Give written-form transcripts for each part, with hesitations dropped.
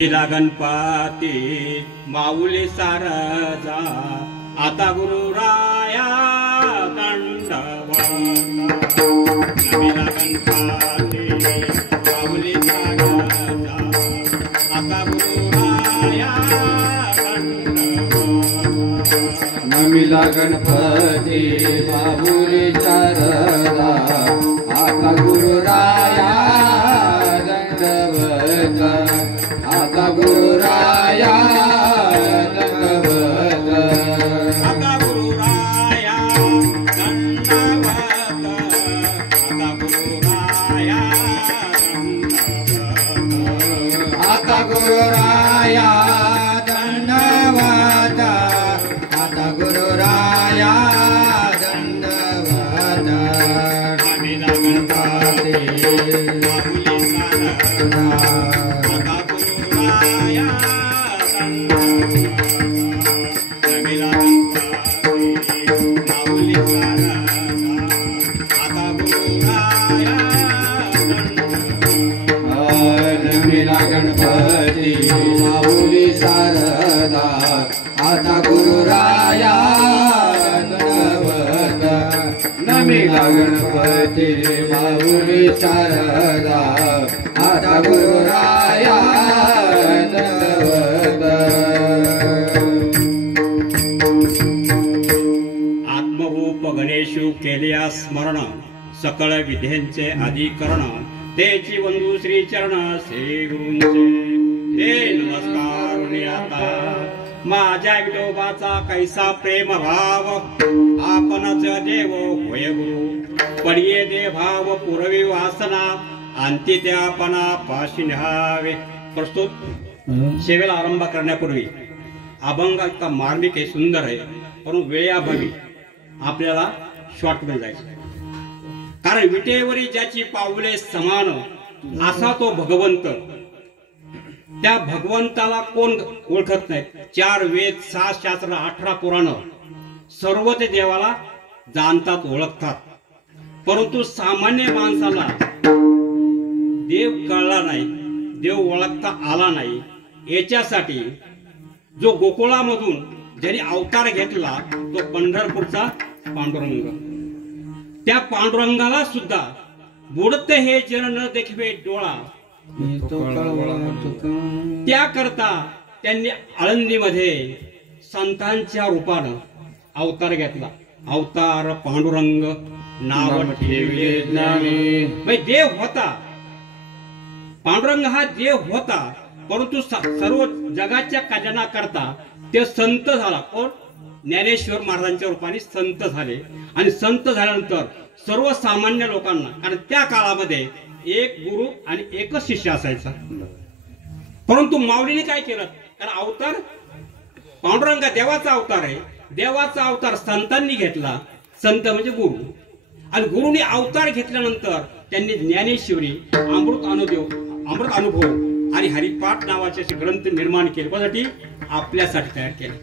गणपती माऊली Sharjah आता गुरुराया दंडवता गणपती माऊली Sharjah आता गुरुराया दंडवता नमिला गणपती माऊली Sharjah आता गुरुराया दंडवता आता गुरुराया दंडवत आता गुरुराया दंडवत आता गुरुराया दंडवत आता गुरुराया दंडवत आता गुरुराया दंडवत नमिला गणपती माऊली सारजा गणपती माऊली सारदा आता गुरुराया दंडवत नमिला गणपती माऊली सारदा आता गुरुराया दंडवत आत्मरूप गणेशू केल्या स्मरण सकळ विद्यांचे अधिकरण तेची वंदू श्री चरण श्री गुरूंचे हे नमस्कार आता माझ्या विठोबाचा कैसा प्रेम भाव आपणच देव होय गुरु पडिये दे भाव पुरवी वासना अंती त्यापणा पाशी न्यावे. प्रस्तुत सेवेला आरंभ करण्यापूर्वी अभंग इतका मार्मिक आहे, सुंदर आहे, परंतु वेळेअभावी आपल्याला शॉर्टमध्ये जायचं. कारण विटेवरी ज्याची पावले समान असा तो भगवंत. त्या भगवंताला कोण ओळखत नाही. 4 वेद 6 शास्त्र 18 पुराण सर्व ते देवाला जाणतात, ओळखतात. परंतु सामान्य माणसाला देव कळला नाही, देव ओळखता आला नाही. याच्यासाठी जो गोकुळामधून ज्यांनी अवतार घेतला तो पंढरपूरचा पांडुरंग. त्या पांडुरंगाला सुद्धा बुडते हे जन न देखवे डोळा त्याकरता त्यांनी आळंदीमध्ये संतांच्या रूपानं अवतार घेतला. अवतार पांडुरंग नाव ठेवले ज्ञानी. देव होता, पांडुरंग हा देव होता, परंतु सर्व जगाच्या कल्याणा करता ते संत झाला. कोण? ज्ञानेश्वर महाराजांच्या रूपाने संत झाले. आणि संत झाल्यानंतर सर्वसामान्य लोकांना, कारण त्या काळामध्ये एक गुरु आणि एकच शिष्य असायचा. परंतु माऊलीने काय केलं? कारण अवतार पांडुरंगा देवाचा अवतार आहे. देवाचा अवतार संतांनी घेतला. संत म्हणजे गुरु. आणि गुरुने अवतार घेतल्यानंतर त्यांनी ज्ञानेश्वरी, अमृत अनुभव आणि हरिपाठ नावाचे ग्रंथ निर्माण केले. त्यासाठी आपल्यासाठी तयार केले.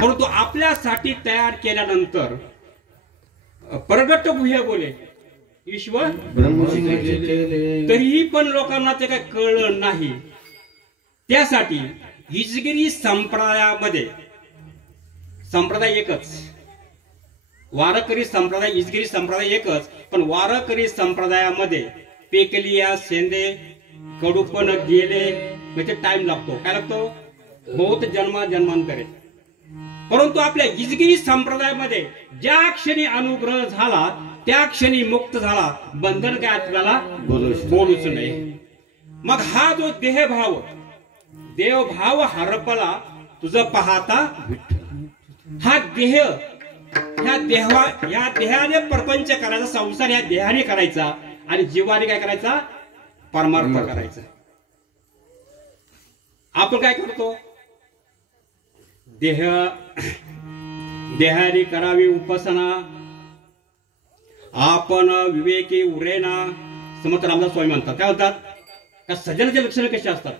परंतु आपल्यासाठी तयार केल्यानंतर प्रगट गुह्य बोले ईश्वर तरीही पण लोकांना ते काही कळलं नाही. त्यासाठी हिजगिरी संप्रदायामध्ये, संप्रदाय एकच, वारकरी संप्रदाय, हिजगिरी संप्रदाय एकच, पण वारकरी संप्रदायामध्ये पेकलिया शेंदे कडूपण गेले म्हणजे टाइम लागतो. काय लागतो? बहुत जन्मांतरे. परंतु आपल्या हिजगिरी संप्रदायामध्ये ज्या क्षणी अनुग्रह झाला त्या क्षणी मुक्त झाला. बंधन काय आपल्याला बोलूच नाही. मग हा जो देहभाव, देवभाव हरपला तुझं पाहता, हा देह, ह्या देहाने प्रपंच करायचा, संसार ह्या देहाने करायचा आणि जीवाने काय करायचा? परमार्थ करायचा. आपण काय करतो? देहाने करावी उपासना, आपण विवेकी उरेना. समर्थ रामदास स्वामी म्हणतात, काय म्हणतात? का सज्जनाचे लक्षण कसे असतात?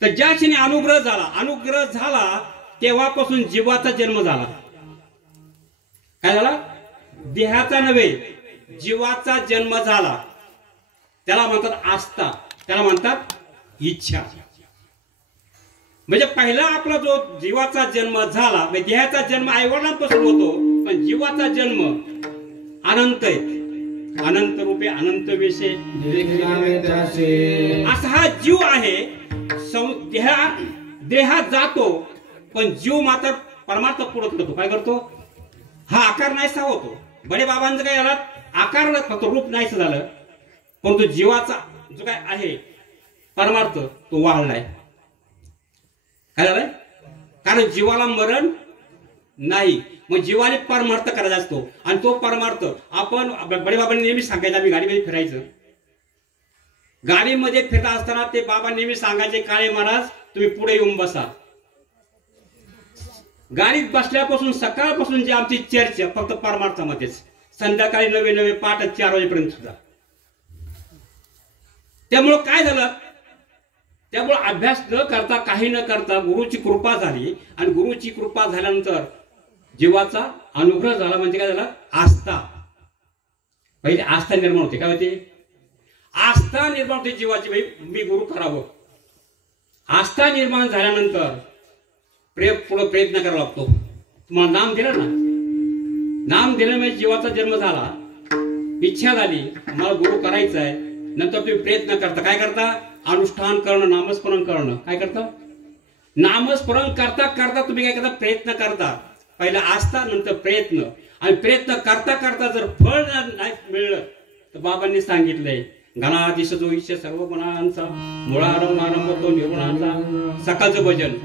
तर ज्या क्षणी अनुग्रह झाला तेव्हापासून जीवाचा जन्म झाला. काय झाला? देहाचा नव्हे, जीवाचा जन्म झाला. त्याला म्हणतात आस्था, त्याला म्हणतात इच्छा. म्हणजे पहिला आपला जो जीवाचा जन्म झाला, म्हणजे देहाचा जन्म आईवडिलांपासून होतो, पण जीवाचा जन्म अनंत आहे, अनंत रूपे अनंत विषय असा हा जीव आहे. देहात जातो, पण जीव मात्र परमार्थ पुढे करतो. काय करतो? हा आकार नाहीसा होतो. बडे बाबांचं काय झालं, आकार फक्त रूप नाहीसं झालं, परंतु जीवाचा जो काय आहे परमार्थ तो वाढलाय. काय झालंय? कारण जीवाला मरण नाही, मग जीवाने परमार्थ करायचा असतो. आणि तो परमार्थ आपण बडे बाबांनी नेहमी सांगायचं, आम्ही गाडीमध्ये फिरायचं, गाडीमध्ये फिरता असताना ते बाबा नेहमी सांगायचे, काळे महाराज तुम्ही पुढे येऊन बसा. गाडीत बसल्यापासून सकाळपासून जी आमची चर्चा फक्त परमार्थामध्येच, संध्याकाळी नवे पाठ 4 वाजेपर्यंत सुद्धा. त्यामुळं काय झालं, त्यामुळे अभ्यास न करता काही न करता गुरुची कृपा झाली. आणि गुरुची कृपा झाल्यानंतर जीवाचा अनुग्रह झाला. म्हणजे काय झालं? आस्था. पहिले आस्था निर्माण होते. काय होते? आस्था निर्माण होते जीवाची. भाई मी गुरु करावं. आस्था निर्माण झाल्यानंतर पुढे प्रयत्न करावा लागतो. तुम्हाला नाम दिलं ना, नाम दिलं म्हणजे जीवाचा जन्म झाला, इच्छा झाली मला गुरु करायचा आहे. नंतर तुम्ही प्रयत्न करता. काय करता? अनुष्ठान करणं, नामस्मरण करणं. काय करता? नामस्मरण करता करता तुम्ही काय करता? प्रयत्न करता. पहिला आस्था, नंतर प्रयत्न. आणि प्रयत्न करता करता जर फळ नाही मिळलं तर बाबांनी सांगितलंय, घनादिश जो इच्छा सर्व मनांचा, मुळारंभ आरंभ तो निर्गुणांचा. सकाळचं भजन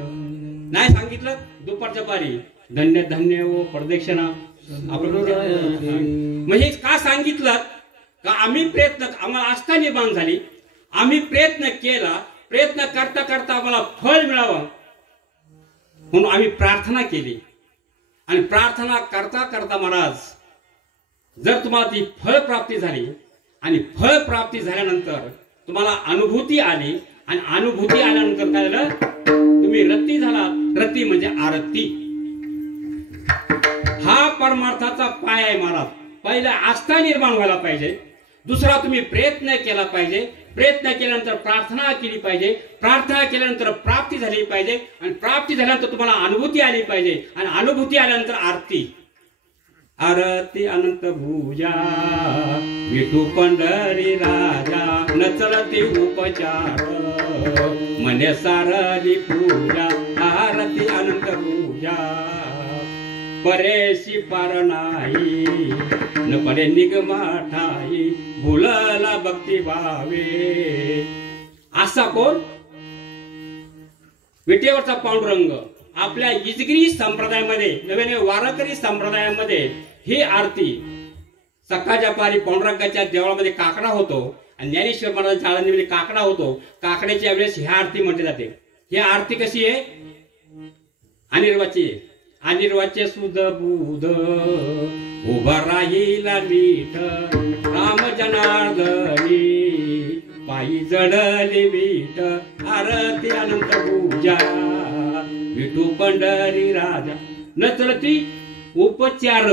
नाही सांगितलं, दुपारच्या पारी धन्य धन्य व प्रदक्षिणा. म्हणजे का सांगितलं? का आम्ही प्रयत्न, आम्हाला आस्था निर्माण झाली, आम्ही प्रयत्न केला, प्रयत्न करता करता आम्हाला फळ मिळावं म्हणून आम्ही प्रार्थना केली. आणि प्रार्थना करता करता महाराज जर तुम्हाला ती फळ प्राप्ती झाली, आणि फळ प्राप्ती झाल्यानंतर तुम्हाला अनुभूती आली, आणि अनुभूती आल्यानंतर काय झालं? तुम्ही रती झाला. रती म्हणजे आरती. हा परमार्थाचा पाय आहे महाराज. पहिला आस्था निर्माण व्हायला पाहिजे, दुसरा तुम्ही प्रयत्न केला पाहिजे, प्रयत्न केल्यानंतर प्रार्थना केली पाहिजे, प्रार्थना केल्यानंतर प्राप्ती झाली पाहिजे, आणि प्राप्ती झाल्यानंतर तुम्हाला अनुभूती आली पाहिजे, आणि अनुभूती आल्यानंतर आरती. आरती अनंत भुजा विठू पंढरी राजा, न चलते उपचार मने सारली पूजा. आरती अनंत भुजा परेशी पार नाही, न पडे निगमा ठाई, भुलला भक्ती भावे. असा कोण? विटेवरचा पांडुरंग. आपल्या इजगिरी संप्रदायामध्ये, नव्याने वारकरी संप्रदायामध्ये ही आरती सकाळच्या पारी पांडुरंगाच्या देवळामध्ये काकडा होतो, आणि ज्ञानेश्वर महाराजांच्या आळंदीमध्ये काकडा होतो. काकड्याच्या वेळेस ह्या आरती म्हटली जाते. ही आरती कशी आहे? अनिर्वाची. अनिर्वाचे सुध बुध उभा राहिला मीठ, राम जनार्दनी पायी जडले वीट. आरती अनंत पूजा विठू पंढरी राजा, न चलती उपचार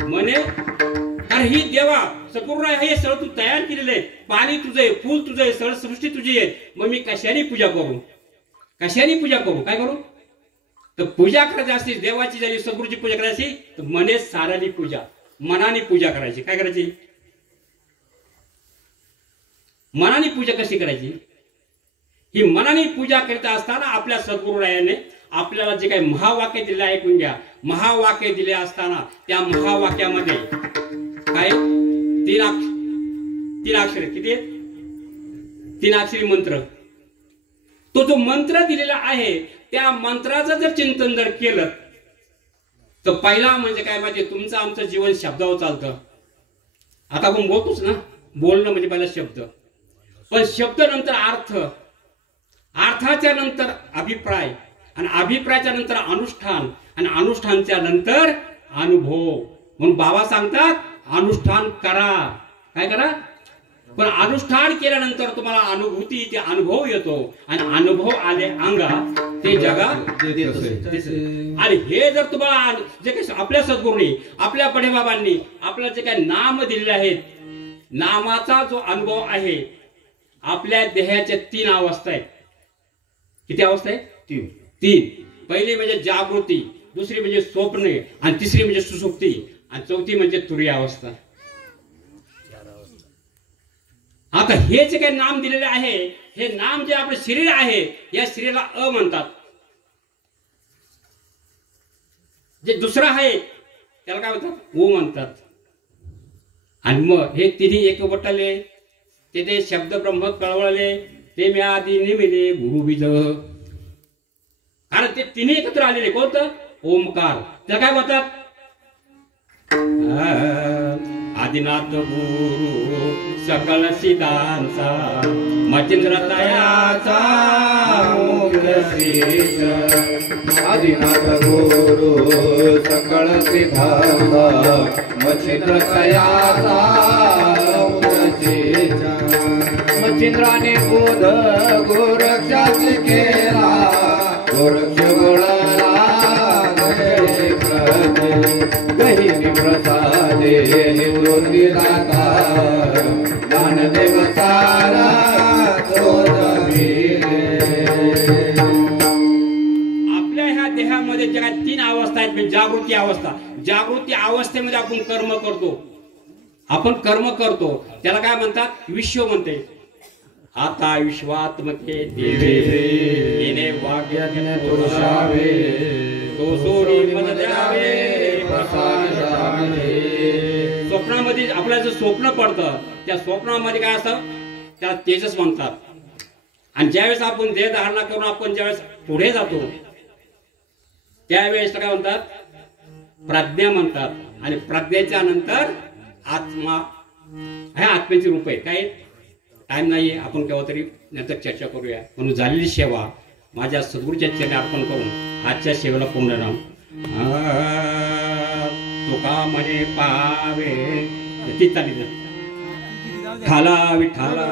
म्हणे. कारण ही देवा सद्गुरुराय हे सगळं तू तयार केलेलं आहे. पाणी तुझं आहे, फूल तुझं आहे, सगळं सृष्टी तुझी आहे. मग मी कशाने पूजा करू? कशाने पूजा करू? काय करू? तर पूजा करायची असते देवाची, जरी सद्गुरूची पूजा करायची तर मने सारानी पूजा, मनाने पूजा करायची. काय करायची? मनाने पूजा कशी करायची? ही मनाने पूजा करीत असताना आपल्या सद्गुरुरायाने आपल्याला जे काही महावाक्य दिले ऐकून घ्या. महावाक्य दिले असताना त्या महावाक्यामध्ये काय? 3 अक्षरे. किती आहेत? 3 अक्षरी मंत्र. तो जो मंत्र दिलेला आहे त्या मंत्राचं जर चिंतन जर केलं तर पहिला म्हणजे काय? म्हणजे तुमचं आमचं जीवन शब्दावर चालतं. आता आपण बोलतोच ना, बोलणं म्हणजे पहिला शब्द, पण शब्द नंतर अर्थ, अर्थाच्या नंतर अभिप्राय, आणि अभिप्रायाच्या नंतर अनुष्ठान, आणि अनुष्ठानच्या नंतर अनुभव. म्हणून बाबा सांगतात अनुष्ठान करा. काय करा? पण अनुष्ठान केल्यानंतर तुम्हाला अनुभूती, ते अनुभव येतो, आणि अनुभव आले अंगा ते जगा. आणि हे जर तुम्हाला जे काही आपल्या सद्गुरूंनी, आपल्या बडेबाबांनी आपल्याला जे काही नाम दिलेले आहेत, नामाचा जो अनुभव आहे, आपल्या देहाच्या 3 अवस्था आहेत. किती अवस्था आहेत? तीन. पहिली म्हणजे जागृती, दुसरी म्हणजे स्वप्ने, आणि तिसरी म्हणजे सुसुप्ती, आणि चौथी म्हणजे तुरीय अवस्था. आता हे जे काही नाम दिलेले आहे, हे नाम जे आपलं शरीर आहे, या शरीराला अ म्हणतात. जे दुसरं आहे त्याला काय म्हणतात, ओ म्हणतात. आणि मग हे तिन्ही एकवटले, ते शब्द ब्रह्म कळवळले, ते मी आधी नेमिले गुरुबीज. कारण ते तिन्ही एकत्र आलेले, कोणतं, ओमकार. त्याला काय म्हणतात, आदिनाथ गुरु सकल सिद्धांचा, मचिंद्र तयाचा आदिनाथ गुरु सकळ सिद्धांचा, मचिंद्र तयाचा. मचिंद्राने बोध गोरक्षाच केला, गोरक्ष गोळाला गहिनी प्रसादे निवृत्ती दाता, ज्ञानदेव तारा आपल्या ह्या देहामध्ये जगात तीन अवस्था आहेत. म्हणजे जागृती अवस्था. जागृती अवस्थेमध्ये आपण कर्म करतो, त्याला काय म्हणतात, विश्व म्हणते. आता विश्वात्मके देवे वाग्य पुरुषावे, तो सोरी पद द्यावे. स्वप्नामध्ये आपल्याला जर स्वप्न पडतं, त्या स्वप्नामध्ये काय असतं, त्याला तेजस म्हणतात. आणि ज्यावेळेस आपण देह धारणा करून आपण ज्यावेळेस पुढे जातो, त्यावेळेस काय म्हणतात, प्रज्ञा म्हणतात. आणि प्रज्ञेच्या नंतर आत्मा. ह्या आत्म्याची रूप आहे. काय टाइम नाहीये, आपण केव्हा तरी नंतर चर्चा करूया. म्हणून झालेली सेवा माझ्या सद्गुरूच्या चरणी अर्पण करून आजच्या सेवेला पूर्णराम. तुका म्हणे पावे ती चाली खाला विठाला.